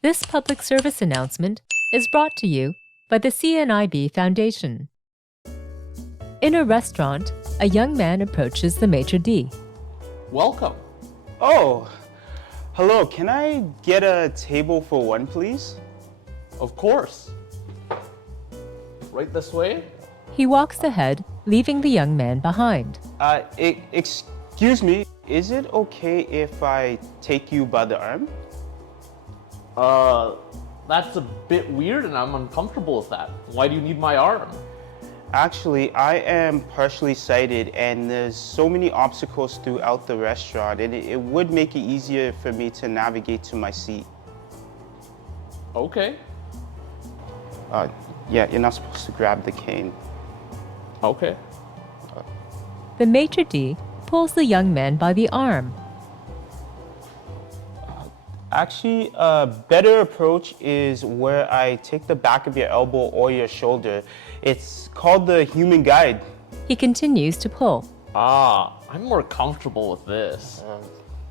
This public service announcement is brought to you by the CNIB Foundation. In a restaurant, a young man approaches the maitre d'. Welcome. Oh, hello. Can I get a table for one, please? Of course. Right this way? He walks ahead, leaving the young man behind. Excuse me. Is it okay if I take you by the arm? That's a bit weird and I'm uncomfortable with that. Why do you need my arm? Actually, I am partially sighted and there's so many obstacles throughout the restaurant and it would make it easier for me to navigate to my seat. Okay. Yeah, you're not supposed to grab the cane. Okay. The maitre d' pulls the young man by the arm. Actually, a better approach is where I take the back of your elbow or your shoulder. It's called the human guide. He continues to pull. I'm more comfortable with this.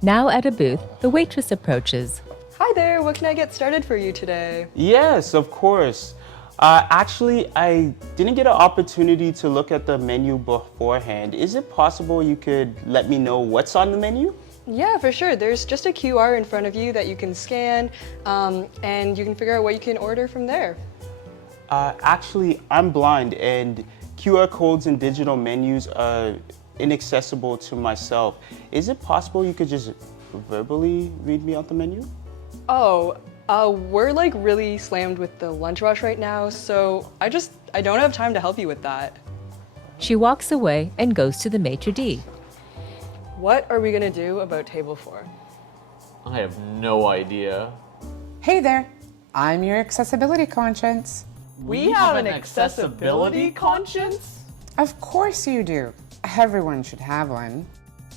Now at a booth, the waitress approaches. Hi there, what can I get started for you today? Yes, of course. Actually, I didn't get an opportunity to look at the menu beforehand. Is it possible you could let me know what's on the menu? Yeah, for sure. There's just a QR in front of you that you can scan and you can figure out what you can order from there. Actually, I'm blind and QR codes and digital menus are inaccessible to myself. Is it possible you could just verbally read me out the menu? We're like really slammed with the lunch rush right now, so I don't have time to help you with that. She walks away and goes to the maitre d'. What are we gonna do about table 4? I have no idea. Hey there, I'm your accessibility conscience. We have an accessibility conscience? Of course you do. Everyone should have one.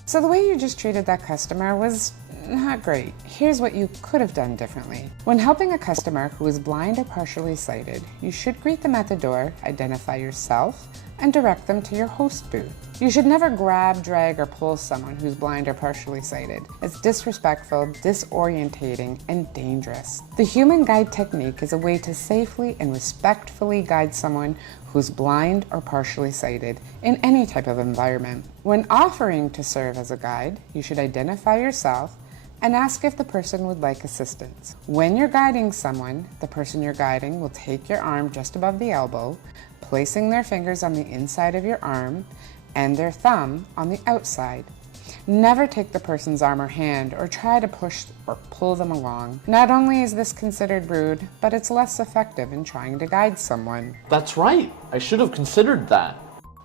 So the way you just treated that customer was not great. Here's what you could have done differently. When helping a customer who is blind or partially sighted, you should greet them at the door, identify yourself, and direct them to your host booth. You should never grab, drag, or pull someone who's blind or partially sighted. It's disrespectful, disorientating, and dangerous. The human guide technique is a way to safely and respectfully guide someone who's blind or partially sighted in any type of environment. When offering to serve as a guide, you should identify yourself and ask if the person would like assistance. When you're guiding someone, the person you're guiding will take your arm just above the elbow, placing their fingers on the inside of your arm and their thumb on the outside. Never take the person's arm or hand or try to push or pull them along. Not only is this considered rude, but it's less effective in trying to guide someone. That's right. I should have considered that.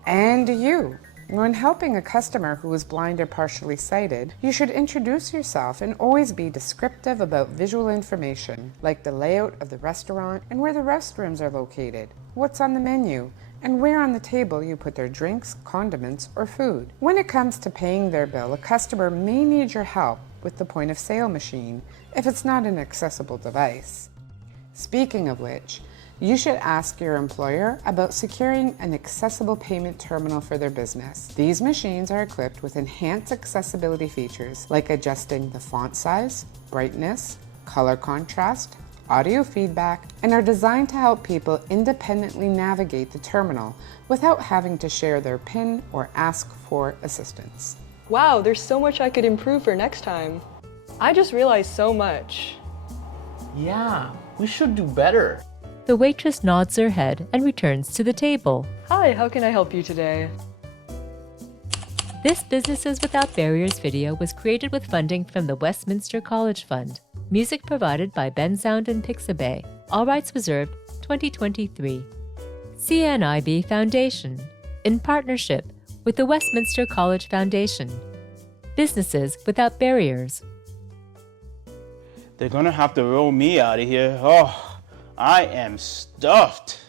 And you. When helping a customer who is blind or partially sighted, you should introduce yourself and always be descriptive about visual information, like the layout of the restaurant and where the restrooms are located, what's on the menu, and where on the table you put their drinks, condiments, or food. When it comes to paying their bill, a customer may need your help with the point of sale machine if it's not an accessible device. Speaking of which, you should ask your employer about securing an accessible payment terminal for their business. These machines are equipped with enhanced accessibility features like adjusting the font size, brightness, color contrast, audio feedback, and are designed to help people independently navigate the terminal without having to share their PIN or ask for assistance. Wow, there's so much I could improve for next time. I just realized so much. Yeah, we should do better. The waitress nods her head and returns to the table. Hi, how can I help you today? This Businesses Without Barriers video was created with funding from the Westminster College Fund. Music provided by Bensound and Pixabay. All rights reserved, 2023. CNIB Foundation, in partnership with the Westminster College Foundation. Businesses Without Barriers. They're gonna have to roll me out of here. Oh, I am stuffed.